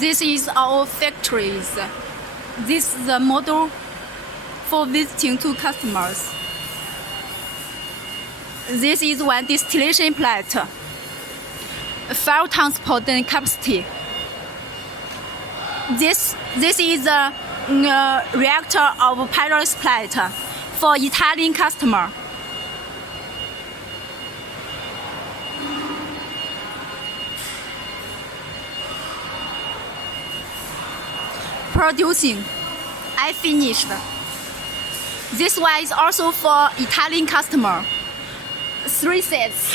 This is our factories. This is the model for visiting to customers. This is one distillation plant, 5 tons per day capacity. This is a reactor of pyrolysis plant for Italian customer. Producing, I finished. This one is also for Italian customer. 3 sets.